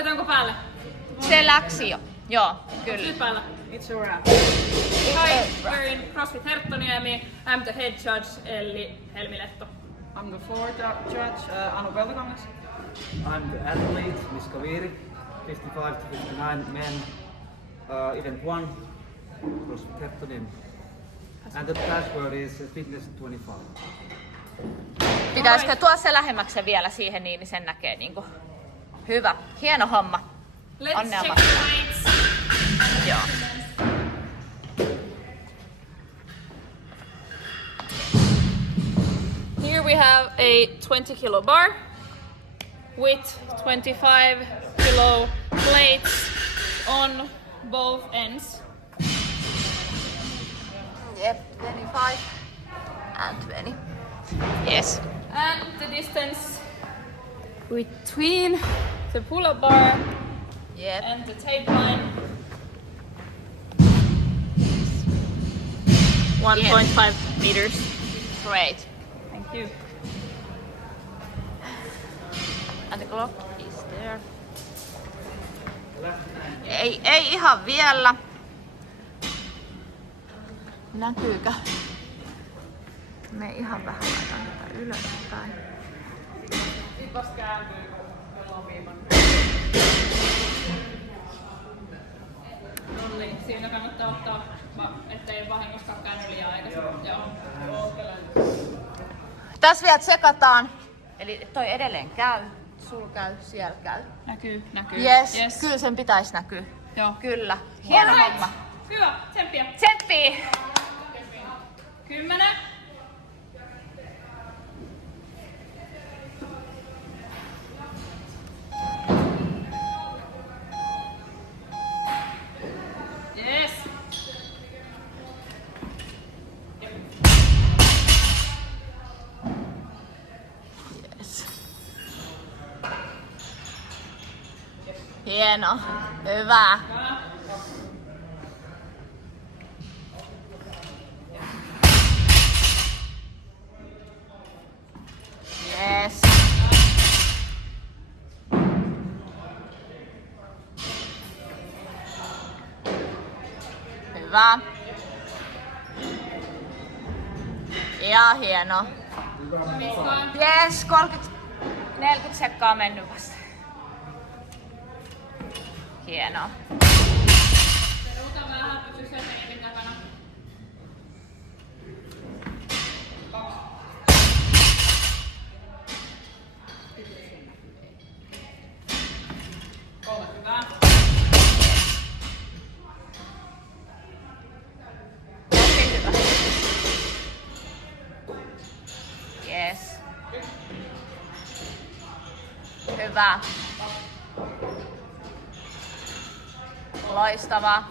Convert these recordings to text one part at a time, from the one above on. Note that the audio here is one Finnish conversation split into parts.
Laitoinko päälle? Se läksi jo. Joo, kyllä. Nyt päällä. It's a wrap. Hi, we're in CrossFit Herttoniemi. I'm the head judge, eli Helmi Lehto. I'm the floor judge, Anu Peltokangas. I'm the athlete, Miss Kaviri, 55 to 59 men, event 1, CrossFit Herttoniemi. And the password is fitness 25. Pitäisikö tuoda se lähemmäksi vielä siihen niin sen näkee niinku. Hyvä. Hieno homma. Let's Onnea check vaan. the weights. Joo. Here we have a 20 kilo bar with 25 kilo plates on both ends. Yep, 25 and 20. Yes. And the distance between the pull-up bar Yep. and the tape line 1.5 meters. Great. Thank you. And the clock is there. Ei ihan vielä. Näkyykö? Me ihan vähän laitan tätä ylöspäin. Sitten vasta kääntyy, kun on viimeinen. No niin, siinä kannattaa ottaa, ettei vahingossa käänny liian aikaisin. Joo. Tässä vielä tsekataan. Eli toi edelleen käy. Sul käy, siellä käy. Näkyy. Yes. Kyllä sen pitäisi näkyä. Joo. Kyllä. Hieno Alright. homma. Hyvä, tsemppiä. Tsemppi! 10. Yes. Yes. Hieno. Hyvä. Yes. Hyvä. Ja hieno. Yes, 40 sekkaa mennyt vasta. Hienoa. Peruuta vähän, pysy sen peilin takana. 3, hyvä. Yes. Hyvä. Loistavaa.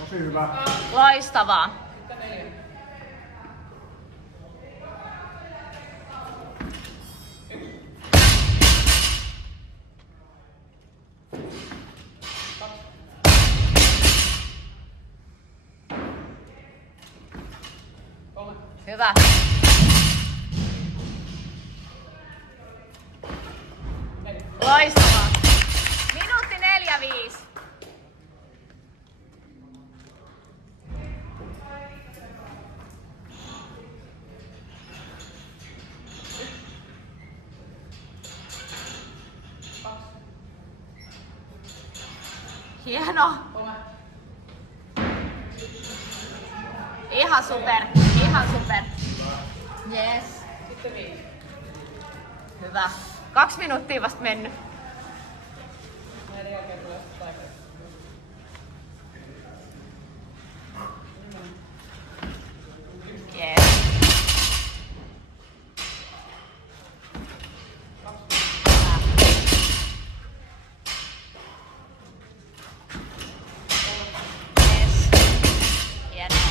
Tosi hyvä. Loistavaa. Hyvä. Loistavaa. Minuutti 4:05. Hieno. Ihan super. Ihan super. Yes. Hyvä. 2 minuuttia vasta mennyt. Yes. Yes. Hienoa.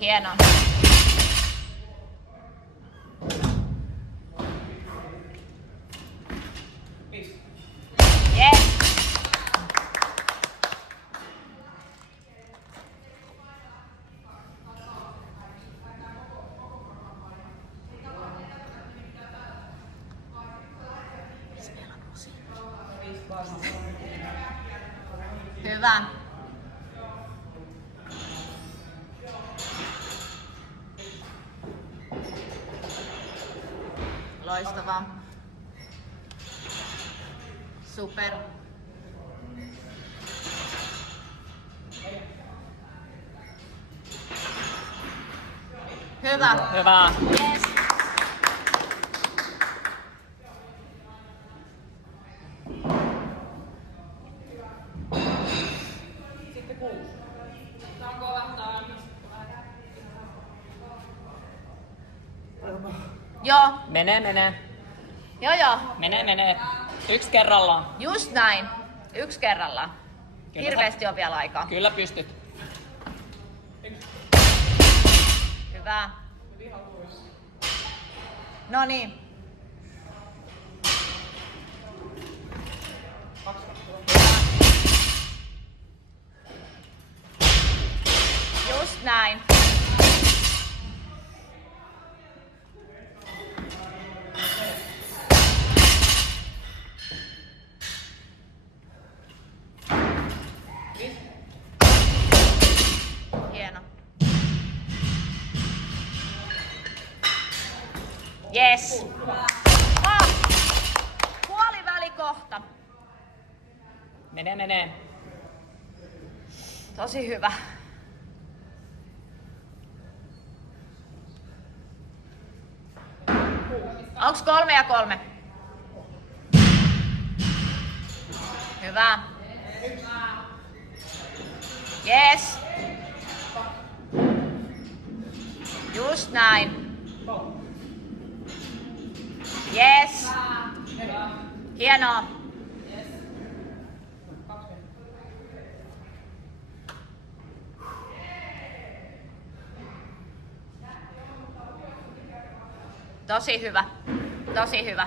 Hienoa. Yes. Hyvä. Loistavaa. Super. Hyvä. Hyvä. Yes. Joo, Mene. joo. Mene. Yksi kerrallaan. Just näin. Yksi kerrallaan. Kyllä Hirveästi on vielä aikaa. Kyllä pystyt. Hyvä. No niin. Just näin. Hieno. Yes. Puolivälikohta. Mene. Tosi hyvä. Onks 3 ja 3? Hyvä. Yes. Just näin. Yes. Hienoa. Tosi hyvä. Tosi hyvä.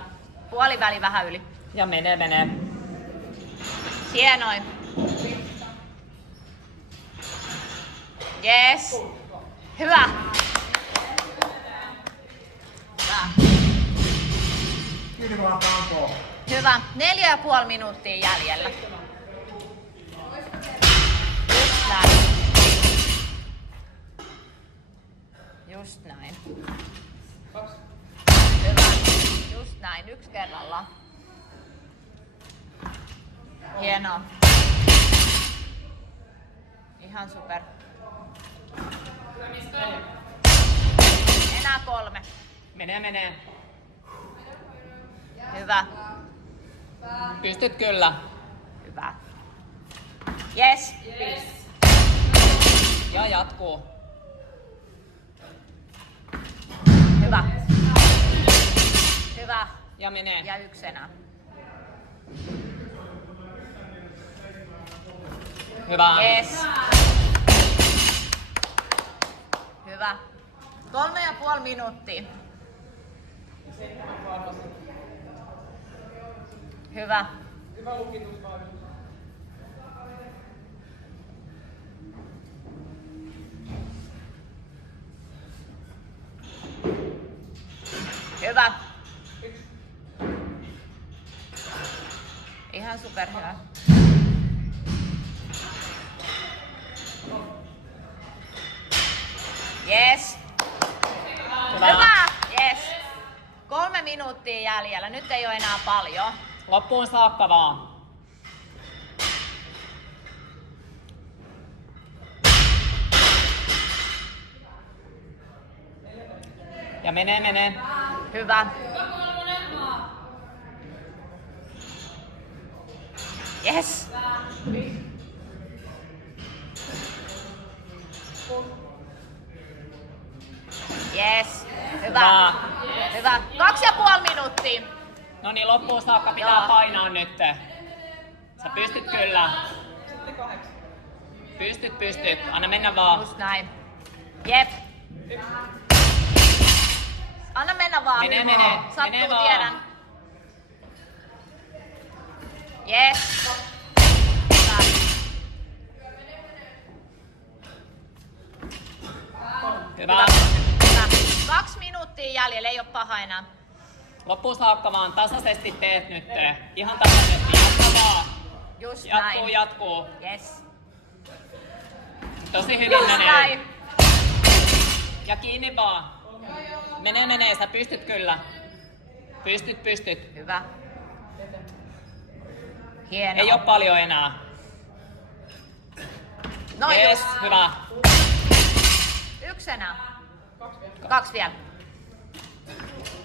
Puoliväli vähän yli. Ja mene. Hienoin. Yes. Hyvä. Hyvä. 4,5 minuuttia jäljellä. Just näin. Just näin. Hyvä. Just näin. Yksi kerrallaan. Hienoa. Ihan super. Enää 3. Mene. Hyvä. Pystyt kyllä. Hyvä. Yes. Ja jatkuu. Hyvä. Hyvä. Ja mene. Ja 1 enää. Hyvä. Yes. Hyvä. 3,5 minuuttia. Hyvä. Hyvä. Ihan superhyvä. Yes. Hyvä. Yes. 3 minuuttia jäljellä. Nyt ei ole enää paljon. Loppuun saakka vaan. Ja mene. Hyvä. Yes. Yes. Hyvä. Hyvä. 2,5 minuuttia. No niin, loppuun saakka pitää Joo. painaa nyt. Sä pystyt kyllä. Pystyt. Anna mennä vaan. Just näin. Jep. Anna mennä vaan. Mene. Sattuu, Mene vaan. tiedän. Yes. Hyvä. Hyvä. Hyvä. 2 minuuttia jäljellä, ei oo paha enää. Loppuun saakka vaan tasaisesti teet nyt. Ihan tasaisesti. Jatka vaan. Just Jatkuu, näin. jatkuu. Yes. Tosi hyvin Just menee. näin. Ja kiinni vaan. Menee, sä pystyt kyllä. Pystyt. Hyvä. Hienoa. Ei oo paljon enää. No Yes, just. hyvä. 1 enää. 2 vielä.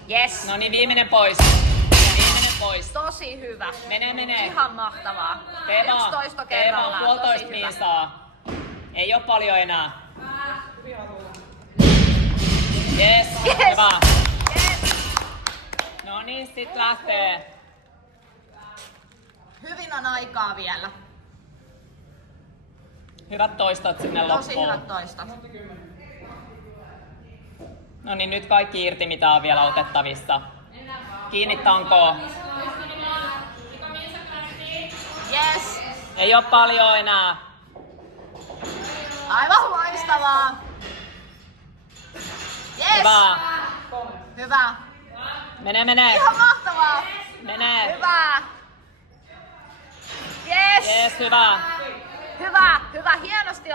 Yes. No niin, viimeinen pois. Tosi hyvä. Menee. Ihan mahtavaa. Tee vaan. 11 Tee vaan, kerrallaan. puolitoista Tosi hyvä. minsaa. Ei oo paljon enää. Yes, Yes. hyvä. Yes. No niin, sit lähtee. Hyvin on aikaa vielä. Hyvät toistot sinne Tosi loppuun. hyvät toistot. No niin, nyt kaikki irti, mitä on vielä otettavissa. Kiinni tankoon. Yes. Ei oo paljon enää. Aivan loistavaa. Yes. Hyvä. Hyvä. Menee. Ihan mahtavaa. Menee. Hyvä. Yes. Yes, hyvä. Hyvä. Hienosti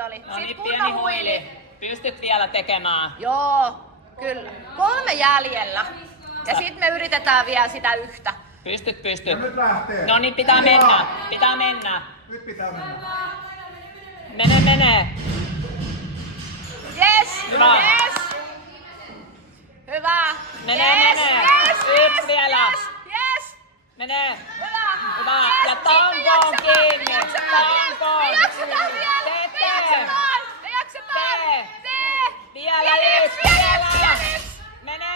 oli. No Sit niin, kunnon pieni huili. Pystyt vielä tekemään. Joo, kyllä. 3 jäljellä. Ja sit me yritetään vielä sitä yhtä. Pystyt. Nyt lähtee. No niin, pitää mennä. Nyt pitää mennä. Menee. Yes. Hyvä. Yes. Hyvä. Menee. Yes. Yksi vielä. Yes. Menee. Hyvä. Yes. Ja tankoon kiinni. Tankoon. Me jaksetaan vielä. Tee. Me jaksetaan. Tee. Tee. Vielä yksi. Menee.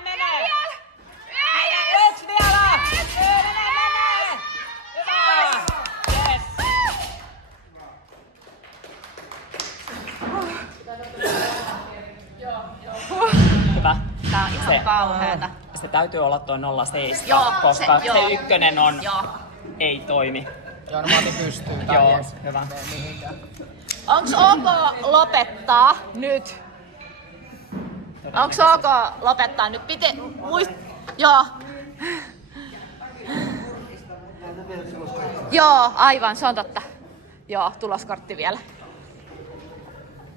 Yksi vielä. Menee. Hyvä. Yes. Hyvä. Tää on ihan kauheeta. Se täytyy olla toi 0,7, Joo, koska joo. se ykkönen on, Joo. ei toimi. Joo, no mä otin pystyyn. Tää Joo, jees. hyvä. Onks ok lopettaa nyt? Onks ok lopettaa nyt? Joo. Joo, aivan, se on totta. Joo, tuloskortti vielä.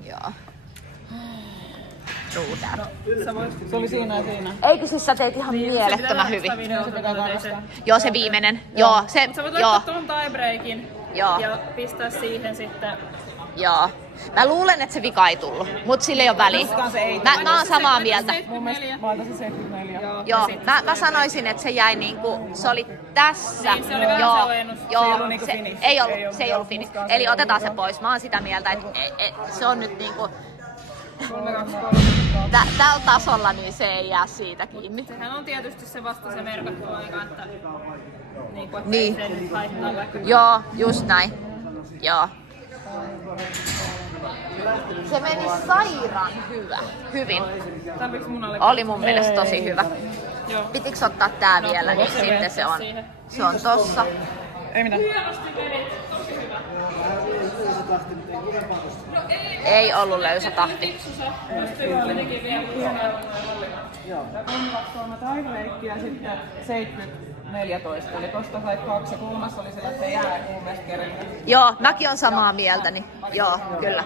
Joo. Se oli siinä ja siinä. Eikö siis sä teit ihan mielettömän hyvin? Se pitää tarkastaa. Joo, se viimeinen. Joo, se, Sä voit joo, laittaa ton tiebreakin Joo. ja pistää siihen sitten. joo. Mä luulen, että se vika ei tullut, mut sillä ei ole väliä. Koskaan se ei Mä oon samaa mieltä. Mun mielestä mä otan se 74. Joo, mä sanoisin, että se jäi niinku, se oli tässä. Niin, se oli vähän joo, se ojennus. joo, Se ei ollut niinku finish. se ei ollut finish. Eli otetaan se pois. Mä oon sitä mieltä, että se on nyt niinku, 3, 2, 3. tällä tasolla niin se ei jää siitä kiinni. Sehän on tietysti se vasta se merkattu aika, että niinku, että Niin. ei se nyt haittaa vaikka. Joo, just näin. Joo. Se meni sairaan hyvin. Tarviiks mun alle? Oli mun mielestä tosi hyvä. Joo. Pitiks ottaa tää vielä, niin se sitten se on, siihen. se on tossa. Ei mitään. Ei ollut löysä tahti. Joo. 3, 2, 3 taivaleikki ja sitten 70-14. Eli tosta sait 2 ja kolmas oli se, että se jää mun mielestä kerran. Joo, mäkin on samaa mieltä, niin joo, kyllä.